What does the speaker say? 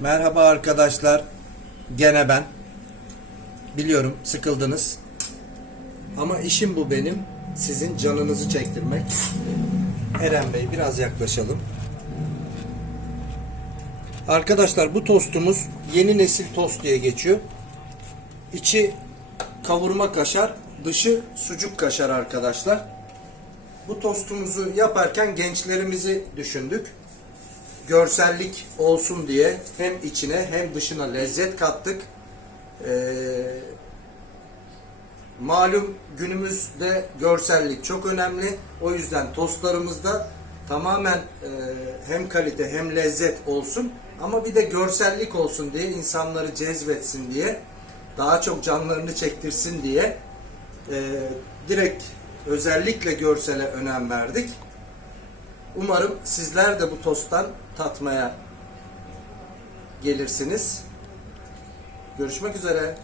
Merhaba arkadaşlar. Gene ben. Biliyorum sıkıldınız. Ama işim bu benim. Sizin canınızı çektirmek. Eren Bey biraz yaklaşalım. Arkadaşlar bu tostumuz yeni nesil tost diye geçiyor. İçi kavurma kaşar, dışı sucuk kaşar arkadaşlar. Bu tostumuzu yaparken gençlerimizi düşündük görsellik olsun diye hem içine hem dışına lezzet kattık. Ee, malum günümüzde görsellik çok önemli. O yüzden tostlarımızda tamamen e, hem kalite hem lezzet olsun ama bir de görsellik olsun diye insanları cezbetsin diye daha çok canlarını çektirsin diye e, direkt özellikle görsele önem verdik. Umarım sizler de bu tosttan tatmaya gelirsiniz. Görüşmek üzere.